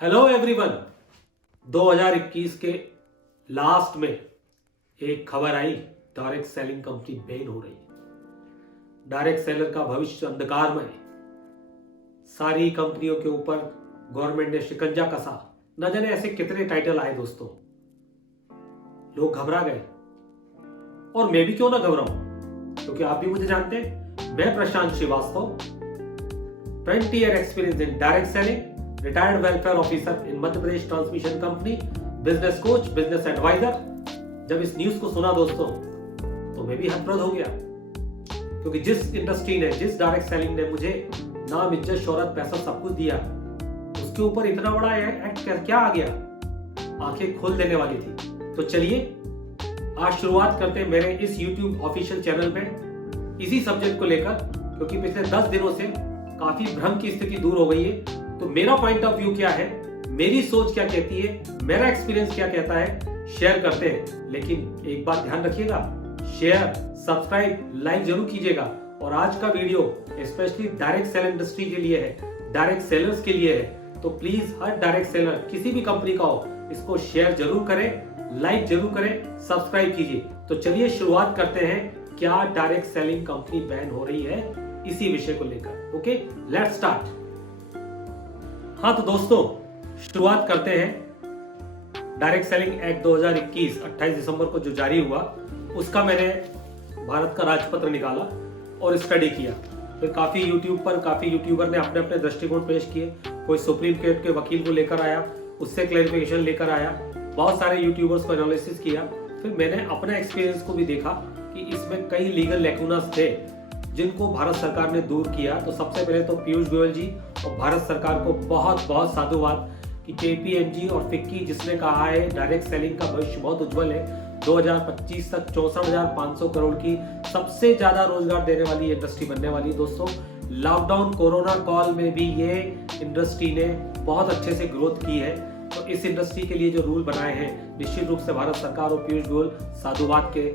Hello everyone. 2021 के last में एक खबर आई, डायरेक्ट सेलिंग कंपनी बैन हो रही है। डायरेक्ट सेलर का भविष्य अंधकारमय है। सारी कंपनियों के ऊपर गवर्नमेंट ने शिकंजा कसा। न जाने ऐसे कितने टाइटल आए दोस्तों, लोग घबरा गए और मैं भी क्यों ना घबराऊं, क्योंकि आप भी मुझे जानते हैं। मैं Prashant Srivastava, 20 year experience in direct selling, retired welfare officer in Madhya Pradesh transmission company, business coach, business adviser. जब इस न्यूज को सुना दोस्तों तो मैं भी हतप्रभ हो गया, क्योंकि जिस इंडस्ट्री ने, जिस डायरेक्ट सेलिंग ने मुझे नाम, इज्जत, शोहरत, पैसा सब कुछ दिया, उसके ऊपर इतना बड़ा एक्ट क्या आ गया, आंखें खोल देने वाली थी। तो चलिए आज शुरुआत करते हैं मेरे इस YouTube ऑफिशियल चैनल में इसी सब्जेक्ट को लेकर, क्योंकि पिछले 10 दिनों से काफी भ्रम की स्थिति दूर हो गई है। तो मेरा पॉइंट ऑफ व्यू क्या है, मेरी सोच क्या कहती है, मेरा एक्सपीरियंस क्या कहता है, शेयर करते हैं। लेकिन एक बात ध्यान रखिएगा, शेयर, सब्सक्राइब, लाइक जरूर कीजिएगा। और आज का video specially direct sale industry के लिए है, डायरेक्ट सेलर्स के लिए है। तो प्लीज हर डायरेक्ट सेलर किसी भी कंपनी का हो, इसको शेयर जरूर करें, लाइक जरूर करें, सब्सक्राइब कीजिए। तो चलिए शुरुआत करते हैं, क्या डायरेक्ट सेलिंग कंपनी बैन हो रही है, इसी विषय को लेकर। Okay, let's start. हाँ तो दोस्तों शुरुआत करते हैं। डायरेक्ट सेलिंग एक्ट 2021 28 दिसंबर को जो जारी हुआ, उसका मैंने भारत का राजपत्र निकाला और स्टडी किया। फिर काफी यूट्यूबर ने अपने अपने दृष्टिकोण पेश किए। कोई सुप्रीम कोर्ट के वकील को लेकर आया, उससे क्लैरिफिकेशन लेकर आया। बहुत सारे यूट्यूबर्स को एनालिसिस किया। फिर मैंने अपने एक्सपीरियंस को भी देखा कि इसमें कई लीगल लैकुनास थे जिनको भारत सरकार ने दूर किया। तो सबसे पहले तो पीयूष गोयल जी और भारत सरकार को बहुत बहुत साधुवाद कि KPMG और फिक्की जिसने कहा है डायरेक्ट सेलिंग का भविष्य बहुत उज्जवल है। 2025 तक 64,500 करोड़ की सबसे ज्यादा रोजगार देने वाली इंडस्ट्री बनने वाली है दोस्तों। लॉकडाउन कोरोना कॉल में भी ये इंडस्ट्री ने बहुत अच्छे से ग्रोथ की है। तो इस इंडस्ट्री के लिए जो रूल बनाए हैं, निश्चित रूप से भारत सरकार और पीयूष गोयल साधुवाद के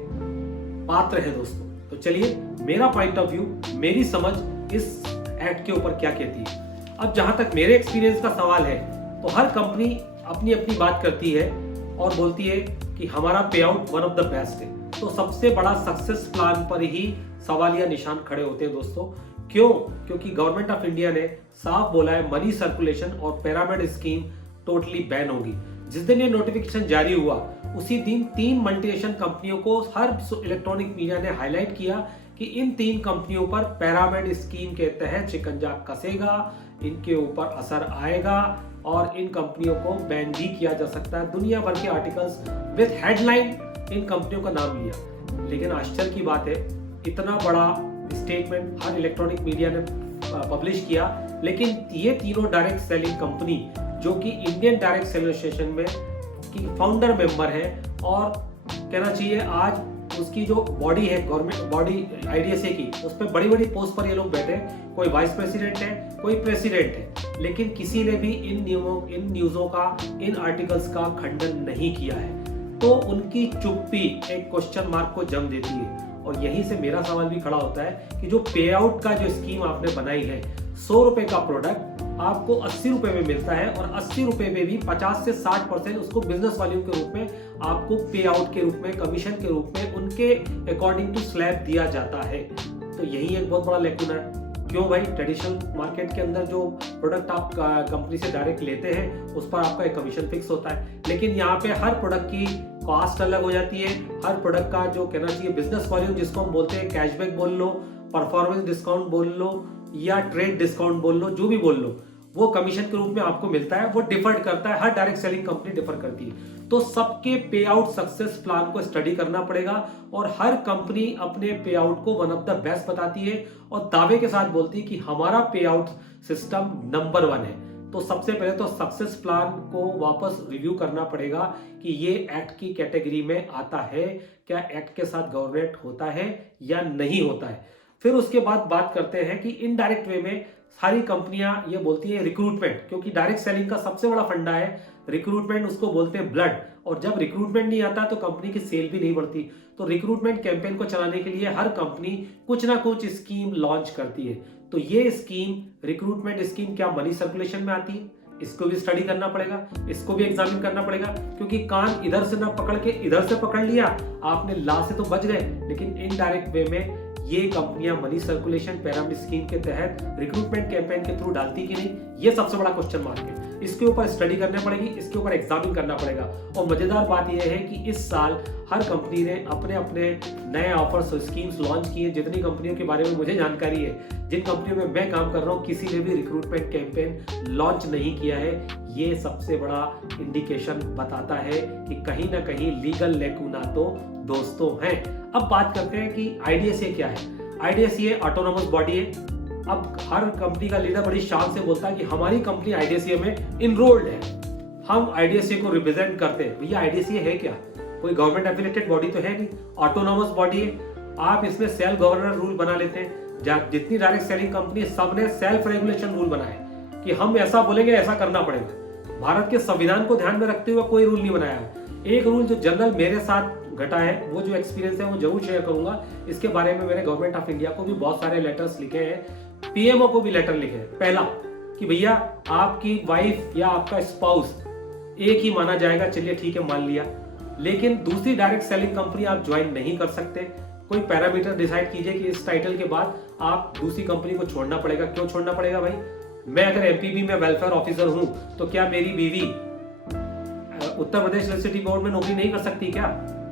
पात्र है दोस्तों। तो चलिए मेरा पॉइंट ऑफ व्यू, मेरी समझ इस एक्ट के ऊपर क्या कहती है। अब जहां तक मेरे एक्सपीरियंस का सवाल है, तो हर कंपनी अपनी अपनी बात करती है और बोलती है कि हमारा पे out one of the best है। तो सबसे बड़ा सक्सेस प्लान पर ही सवालिया निशान खड़े होते हैं दोस्तों। क्यों? क्योंकि गवर्नमेंट ऑफ इंडिया ने साफ बोला है मनी सर्कुलेशन और पिरामिड स्कीम टोटली बैन होगी। जिस दिन ये नोटिफिकेशन जारी हुआ, उसी दिन 3 मल्टीनेशनल कंपनियों को हर इलेक्ट्रॉनिक मीडिया ने हाईलाइट किया कि इन 3 कंपनियों पर पिरामिड स्कीम के तहत शिकंजा कसेगा, इनके ऊपर असर आएगा और इन कंपनियों को बैन भी किया जा सकता है। दुनिया भर के आर्टिकल्स विद हेडलाइन इन कंपनियों का नाम लिया। लेकिन आश्चर्य की बात है, इतना बड़ा स्टेटमेंट हर इलेक्ट्रॉनिक मीडिया ने पब्लिश किया, लेकिन ये तीनों डायरेक्ट सेलिंग कंपनी जो कि इंडियन डायरेक्ट सेलिंग एसोसिएशन में की फाउंडर मेंबर है, और कहना चाहिए आज उसकी जो बॉडी है, गवर्नमेंट बॉडी IDSA की, उस पर बड़ी बड़ी पोस्ट पर ये लोग बैठे। कोई वाइस प्रेसिडेंट है, कोई प्रेसिडेंट है, लेकिन किसी ने भी इन न्यूज़ों का, इन आर्टिकल्स का खंडन नहीं किया है। तो उनकी चुप्पी एक क्वेश्चन मार्क को जन्म देती है। और यहीं से मेरा सवाल भी खड़ा होता है कि जो पे आउट का जो स्कीम आपने बनाई है, 100 रुपए का प्रोडक्ट आपको 80 रुपए में मिलता है, और 80 रुपए में भी 50 से 60% उसको बिजनेस वैल्यू के रूप में आपको पे आउट के रूप में, कमीशन के रूप में उनके अकॉर्डिंग टू स्लैब दिया जाता है। तो यही एक बहुत बड़ा लैकुना है। क्यों भाई? ट्रेडिशनल मार्केट के अंदर जो प्रोडक्ट आप कंपनी से डायरेक्ट लेते हैं, उस पर आपका एक कमीशन फिक्स होता है, लेकिन यहाँ पे हर प्रोडक्ट की कॉस्ट अलग हो जाती है। हर प्रोडक्ट का जो कहना चाहिए बिजनेस वॉल्यूम, जिसको हम बोलते हैं, कैशबैक बोल लो, परफॉर्मेंस डिस्काउंट बोल लो या ट्रेड डिस्काउंट बोल लो, जो भी बोल लो, वो कमीशन के रूप में आपको मिलता है। वो डिफर करता है, हर डायरेक्ट सेलिंग कंपनी डिफर करती है। तो सबके पे आउट सक्सेस प्लान को स्टडी करना पड़ेगा, और हर कंपनी अपने पे आउट को वन ऑफ द बेस्ट बताती है और दावे के साथ बोलती है कि हमारा पे आउट सिस्टम नंबर 1 है। तो सबसे पहले तो सक्सेस प्लान को वापस रिव्यू करना पड़ेगा कि ये एक्ट की कैटेगरी में आता है, क्या एक्ट के साथ गवर्नेट होता है या नहीं होता है। फिर उसके बाद बात करते हैं कि इनडायरेक्ट वे में सारी कंपनियां ये बोलती है रिक्रूटमेंट, क्योंकि डायरेक्ट सेलिंग का सबसे बड़ा फंडा है रिक्रूटमेंट, उसको बोलते हैं ब्लड। और जब रिक्रूटमेंट नहीं आता तो कंपनी की सेल भी नहीं बढ़ती। तो रिक्रूटमेंट कैंपेन को चलाने के लिए हर कंपनी कुछ ना कुछ स्कीम लॉन्च करती है। तो ये स्कीम, रिक्रूटमेंट स्कीम, क्या मनी सर्कुलेशन में आती है? इसको भी स्टडी करना पड़ेगा, इसको भी एग्जामिन करना पड़ेगा, क्योंकि कान इधर से ना पकड़ के इधर से पकड़ लिया आपने, ला से तो बच गए, लेकिन इनडायरेक्ट वे में ये कंपनियां मनी सर्कुलेशन पिरामिड स्कीम के तहत रिक्रूटमेंट कैंपेन के थ्रू डालती कि नहीं, ये सबसे बड़ा क्वेश्चन मार्क है। इसके ऊपर स्टडी करनी पड़ेगी, इसके ऊपर एग्जामिन करना पड़ेगा। और मजेदार बात यह है कि इस साल हर कंपनी ने अपने अपने नए ऑफर्स और स्कीम्स लॉन्च किए। जितनी कंपनियों के बारे में मुझे जानकारी है, जिन कंपनियों में मैं काम कर रहा हूँ, किसी ने भी रिक्रूटमेंट कैंपेन लॉन्च नहीं किया है। ये सबसे बड़ा इंडिकेशन बताता है कि कहीं ना कहीं लीगल लेकुना तो दोस्तों हैं। अब बात करते हैं कि आईडीएसए क्या है। आईडीएसए ऑटोनोमस बॉडी है। अब हर कंपनी का लीडर बड़ी शान से बोलता है कि हमारी कंपनी आईडीएसए में इनरोल्ड है, हम आईडीएसए को रिप्रेजेंट करते हैं। भैया आईडीएसए है क्या? कोई गवर्नमेंट एफिलिएटेड बॉडी तो है नहीं, ऑटोनोमस बॉडी है। आप इसमें सेल्फ गवर्नर रूल बना लेते हैं। जितनी डायरेक्ट सेलिंग कंपनी सबने सेल्फ रेगुलेशन रूल बनाए कि हम ऐसा बोलेंगे, ऐसा करना पड़ेगा। भारत के संविधान को ध्यान में रखते हुए कोई रूल नहीं बनाया। एक रूल जो जनरल मेरे साथ घटा है, वो जो एक्सपीरियंस है वो जरूर शेयर करूंगा। इसके बारे में मैंने गवर्नमेंट ऑफ इंडिया को भी बहुत सारे लेटर्स लिखे हैं, पीएमओ को भी लेटर लिखे हैं। पहला कि भैया आपकी वाइफ या आपका स्पाउस एक ही माना जाएगा, चलिए ठीक है मान लिया, लेकिन दूसरी डायरेक्ट सेलिंग कंपनी आप ज्वाइन नहीं कर सकते। कोई पैरामीटर डिसाइड कीजिए कि इस टाइटल के बाद आप दूसरी कंपनी को छोड़ना पड़ेगा। क्यों छोड़ना पड़ेगा भाई? मैं अगर एमपीबी में वेलफेयर ऑफिसर हूं तो क्या मेरी बीवी उत्तर प्रदेश इलेक्ट्रिसिटी बोर्ड में नौकरी नहीं कर सकती क्या?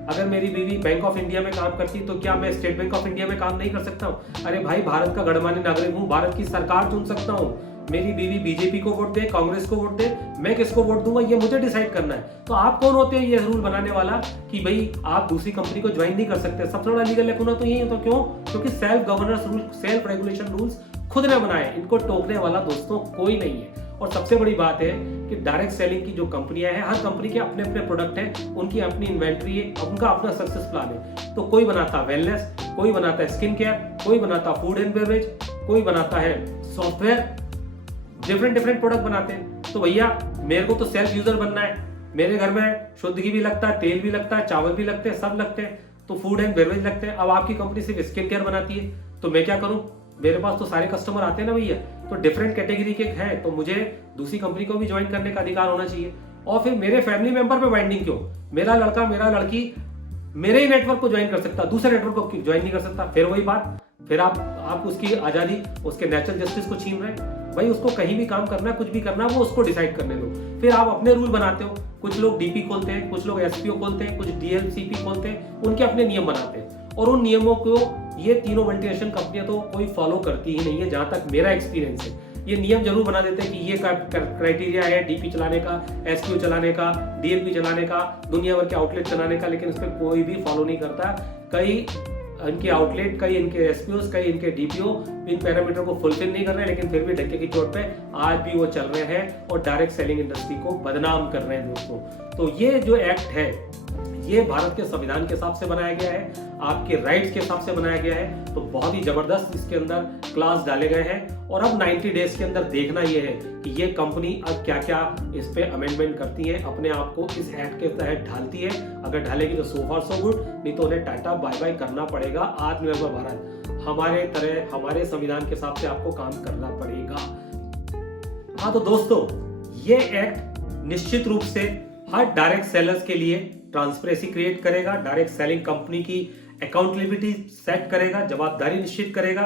अगर मेरी बीवी बैंक ऑफ इंडिया में काम करती तो क्या मैं स्टेट बैंक ऑफ इंडिया में काम नहीं कर सकता हूँ? अरे भाई, भारत का गणमान्य नागरिक हूँ, भारत की सरकार चुन सकता हूँ। मेरी बीवी बीजेपी को वोट दे, कांग्रेस को वोट दे, मैं किसको वोट दूंगा ये मुझे डिसाइड करना है। तो आप कौन होते हैं ये रूल बनाने वाला कि भाई आप दूसरी कंपनी को ज्वाइन नहीं कर सकते? सबसे बड़ा लीगल लेकुना तो यही है। तो क्यों? क्योंकि self governance rule, self regulation rules खुद ने बनाए, इनको टोकने वाला दोस्तों कोई नहीं है। और सबसे बड़ी बात है कि डायरेक्ट सेलिंग की जो कंपनियां हैं, हर कंपनी के अपने अपने प्रोडक्ट हैं, उनकी अपनी इन्वेंट्री है, उनका अपना सक्सेस प्लान है। तो कोई बनाता वेलनेस, कोई बनाता है स्किन केयर, कोई बनाता फूड एंड बेवरेज, कोई बनाता है सॉफ्टवेयर, डिफरेंट प्रोडक्ट बनाते हैं। तो भैया मेरे को तो सेल्फ यूजर बनना है, मेरे घर में शुद्ध घी भी लगता है, तेल भी लगता है, चावल भी लगते हैं, सब लगते हैं, तो फूड एंड बेवरेज लगते हैं। अब आपकी कंपनी सिर्फ स्किन केयर बनाती है तो मैं क्या करूं? मेरे पास तो सारे कस्टमर आते हैं ना भैया। तो डिफरेंट कैटेगरी के हैं, तो मुझे दूसरी कंपनी को भी ज्वाइन करने का अधिकार होना चाहिए। और फिर मेरे फैमिली मेंबर पे बाइंडिंग क्यों? मेरा लड़का मेरा लड़की मेरे ही नेटवर्क को ज्वाइन कर सकता, दूसरे नेटवर्क को ज्वाइन नहीं कर सकता। फिर वही बात, फिर आप उसकी आजादी, उसके नेचुरल जस्टिस को छीन रहे हैं। भाई उसको कहीं भी काम करना, कुछ भी करना, वो उसको डिसाइड करने दो। फिर आप अपने रूल बनाते हो। कुछ लोग डीपी खोलते हैं, कुछ लोग एसपीओ खोलते हैं, कुछ डीएलसीपी खोलते हैं, उनके अपने नियम बनाते हैं। और उन नियमों को ये तीनों मल्टीनेशनल कंपनियां तो कोई फॉलो करती ही नहीं है, जहां तक मेरा एक्सपीरियंस है। ये नियम जरूर बना देते हैं कि ये क्राइटेरिया है डीपी चलाने का, एसपीओ चलाने का, डीएलपी चलाने का, दुनिया भर के आउटलेट चलाने का, लेकिन इस पर कोई भी फॉलो नहीं करता। कई इनके आउटलेट, कई इनके एसपीओ, कई इनके डीपीओ इन पैरामीटर को फुलफिल नहीं कर रहे हैं, लेकिन फिर भी डंके की चोट पे आज भी वो चल रहे हैं और डायरेक्ट सेलिंग इंडस्ट्री को बदनाम कर रहे हैं दोस्तों। तो ये जो एक्ट है, ये भारत के संविधान के हिसाब से बनाया गया है, आपके राइट्स के हिसाब से बनाया गया है। तो बहुत ही जबरदस्त इसके अंदर क्लास डाले गए हैं। और अब 90 डेज के अंदर देखना ये है कि ये कंपनी अब क्या क्या इस पे अमेंडमेंट करती है, अपने आप को इस एक्ट के तहत ढालती है। अगर ढालेगी तो सो फार सो गुड, नहीं तो उन्हें टाटा बाय बाय करना पड़ेगा। आत्मनिर्भर भारत हमारे तरह, हमारे संविधान के हिसाब से आपको काम करना पड़ेगा। हाँ तो दोस्तों, ये एक्ट निश्चित रूप से हर डायरेक्ट सेलर्स के लिए ट्रांसपेरेंसी क्रिएट करेगा, डायरेक्ट सेलिंग कंपनी की अकाउंटेबिलिटी सेट करेगा, जवाबदारी निश्चित करेगा,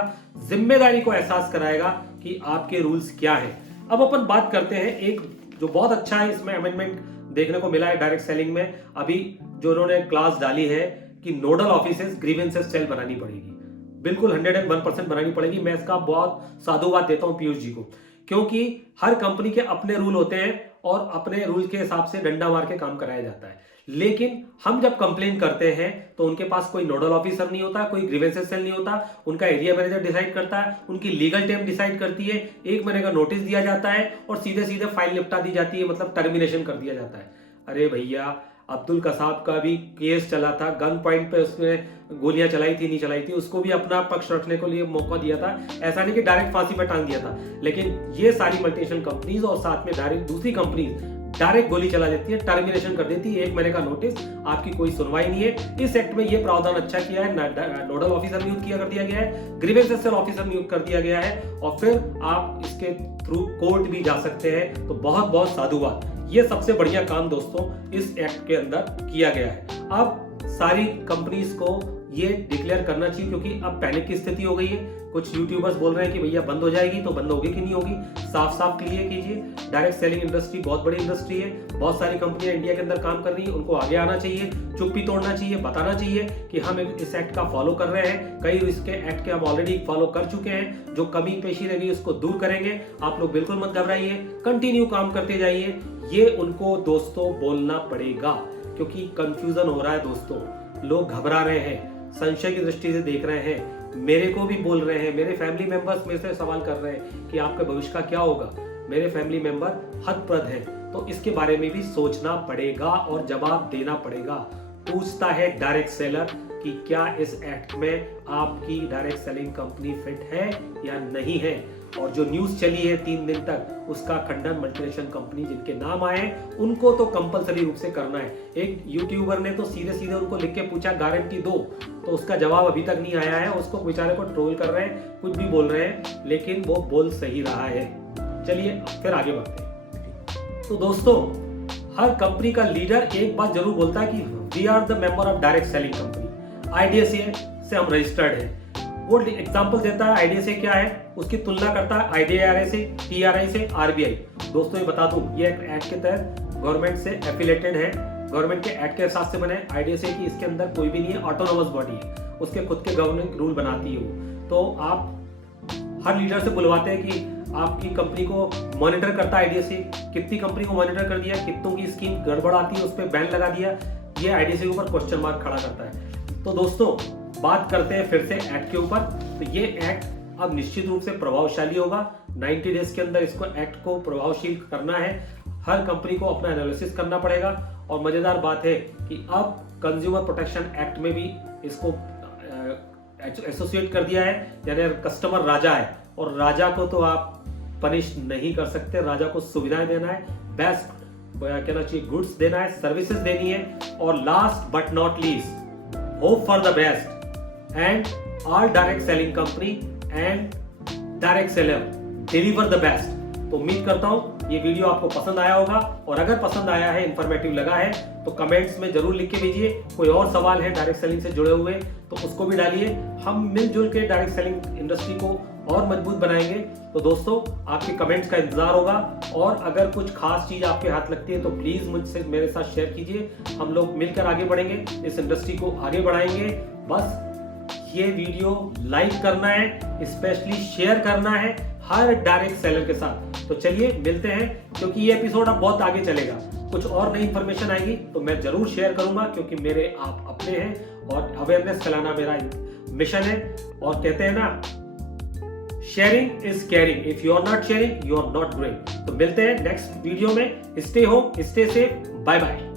जिम्मेदारी को एहसास कराएगा कि आपके रूल्स क्या है। अब अपन बात करते हैं एक जो बहुत अच्छा है, इसमें अमेंडमेंट देखने को मिला है डायरेक्ट सेलिंग में। अभी जो उन्होंने क्लास डाली है कि नोडल ऑफिसेस ग्रीवेंसेस सेल बनानी पड़ेगी, बिल्कुल 101% बनानी पड़ेगी। मैं इसका बहुत साधुवाद देता हूं पीयूष जी को, क्योंकि हर कंपनी के अपने रूल होते हैं और अपने रूल के हिसाब से डंडा मार के काम कराया जाता है। लेकिन हम जब कंप्लेन करते हैं तो उनके पास कोई नोडल ऑफिसर नहीं होता, कोई ग्रीवेंसेस सेल नहीं होता, उनका एरिया मैनेजर डिसाइड करता है, उनकी लीगल टीम डिसाइड करती है, 1 महीने का नोटिस दिया जाता है और सीधे सीधे फाइल निपटा दी जाती है, मतलब टर्मिनेशन कर दिया जाता है। अरे भैया, अब्दुल कसाब का भी केस चला था, गन पॉइंट पे उसने गोलियां चलाई थी नहीं चलाई थी, उसको भी अपना पक्ष रखने के लिए मौका दिया था। ऐसा नहीं कि डायरेक्ट फांसी पर टांग दिया था। लेकिन ये सारी मल्टीनेशनल कंपनीज और साथ में डायरेक्ट दूसरी कंपनीज डायरेक्ट गोली चला देती है, टर्मिनेशन कर देती है, 1 महीने का नोटिस, आपकी कोई सुनवाई नहीं है। इस एक्ट में ये प्रावधान अच्छा किया है, नोडल ऑफिसर नियुक्त कर दिया गया है, ग्रीवेंस सेल ऑफिसर नियुक्त कर दिया गया है, और फिर आप इसके थ्रू कोर्ट भी जा सकते हैं। तो बहुत बहुत साधुवाद, ये सबसे बढ़िया काम दोस्तों इस एक्ट के अंदर किया गया है। अब सारी कंपनीज को ये डिक्लेयर करना चाहिए, क्योंकि अब पैनिक की स्थिति हो गई है। कुछ यूट्यूबर्स बोल रहे हैं कि भैया बंद हो जाएगी, तो बंद होगी कि नहीं होगी, साफ साफ क्लियर कीजिए। डायरेक्ट सेलिंग इंडस्ट्री बहुत बड़ी इंडस्ट्री है, बहुत सारी कंपनियां इंडिया के अंदर काम कर रही हैं, उनको आगे आना चाहिए, चुप्पी तोड़ना चाहिए, बताना चाहिए कि हम इस एक्ट का फॉलो कर रहे हैं। कई इसके एक्ट के हम ऑलरेडी फॉलो कर चुके हैं, जो कमी पेशी रह गई उसको दूर करेंगे। आप लोग बिल्कुल मत घबराइए, कंटिन्यू काम करते जाइए। ये उनको दोस्तों बोलना पड़ेगा, क्योंकि कंफ्यूजन हो रहा है दोस्तों, लोग घबरा रहे हैं, संशय की दृष्टि से देख रहे हैं, मेरे को भी बोल रहे हैं, मेरे फैमिली मेंबर्स मेरे से सवाल कर रहे हैं कि आपके भविष्य का क्या होगा। मेरे फैमिली मेंबर हतप्रद हैं, तो इसके बारे में भी सोचना पड़ेगा और जवाब देना पड़ेगा। पूछता है डायरेक्ट सेलर कि क्या इस एक्ट में आपकी डायरेक्ट सेलिंग कंपनी फिट है या नहीं है। और जो न्यूज चली है 3 दिन तक, उसका खंडन मल्टीनेशनल कंपनी जिनके नाम आए उनको तो कंपलसरी रूप से करना है। एक यूट्यूबर ने तो सीधे सीधे उनको लिख के पूछा गारंटी दो, तो उसका जवाब अभी तक नहीं आया है। उसको बेचारे को ट्रोल कर रहे हैं, कुछ भी बोल रहे हैं, लेकिन वो बोल सही रहा है। चलिए फिर आगे बढ़ते हैं। तो दोस्तों, हर कंपनी का लीडर एक बात जरूर बोलता है कि we are the member of direct selling company, IDSA से हम रजिस्टर्ड हैं। वो एग्जांपल देता है आईडीएसए क्या है, उसकी तुलना करता है आईडीआरए से, टीआरआई से, आरबीआई। दोस्तों ये बता दूं, ये एक्ट के तहत गवर्नमेंट से एफिलेटेड है, गवर्नमेंट के एक्ट के हिसाब से बने। आईडीएसए की इसके अंदर कोई भी नहीं है, ऑटोनोमस बॉडी है, उसके खुद के गवर्निंग रूल बनाती है वो। तो आप हर लीडर से बुलवाते हैं कि आपकी कंपनी को मॉनिटर करता है आईडीएसए, कितनी कंपनी को मॉनिटर कर दिया, कितनों की स्कीम गड़बड़ आती है उस पर बैन लगा दिया, ये आईडीएसए के ऊपर क्वेश्चन मार्क खड़ा करता है। तो दोस्तों बात करते हैं फिर से एक्ट के ऊपर। तो ये एक्ट अब निश्चित रूप से प्रभावशाली होगा। 90 डेज के अंदर इसको एक्ट को प्रभावशील करना है, हर कंपनी को अपना एनालिसिस करना पड़ेगा। और मजेदार बात है कि अब कंज्यूमर प्रोटेक्शन एक्ट में भी इसको एसोसिएट कर दिया है, यानी कस्टमर राजा है, और राजा को तो आप पनिश नहीं कर सकते, राजा को सुविधाएं देना है, बेस्ट कहना चाहिए गुड्स देना है, सर्विसेज देनी है, और last but not least, hope for the best and all direct selling company and direct seller deliver the best. तो उम्मीद करता हूं ये वीडियो आपको पसंद आया होगा, और अगर पसंद आया है, इंफॉर्मेटिव लगा है, तो कमेंट्स में जरूर लिख के भेजिए। कोई और सवाल है डायरेक्ट सेलिंग से जुड़े हुए तो उसको भी डालिए, हम मिलजुल के डायरेक्ट सेलिंग इंडस्ट्री को और मजबूत बनाएंगे। तो दोस्तों आपके कमेंट्स का इंतजार होगा, और अगर कुछ खास चीज आपके हाथ लगती है तो प्लीज मुझसे मेरे साथ शेयर कीजिए, हम लोग मिलकर आगे बढ़ेंगे, इस इंडस्ट्री को आगे बढ़ाएंगे। बस ये वीडियो लाइक करना है, स्पेशली शेयर करना है हर डायरेक्ट सेलर के साथ। तो चलिए मिलते हैं, क्योंकि ये एपिसोड अब बहुत आगे चलेगा, कुछ और नई इंफॉर्मेशन आएगी तो मैं जरूर शेयर करूंगा, क्योंकि मेरे आप अपने हैं और अवेयरनेस फैलाना मेरा मिशन है। और कहते हैं ना, sharing is caring, if you are not sharing you are not growing. तो मिलते हैं नेक्स्ट वीडियो में, stay home, stay safe, bye bye.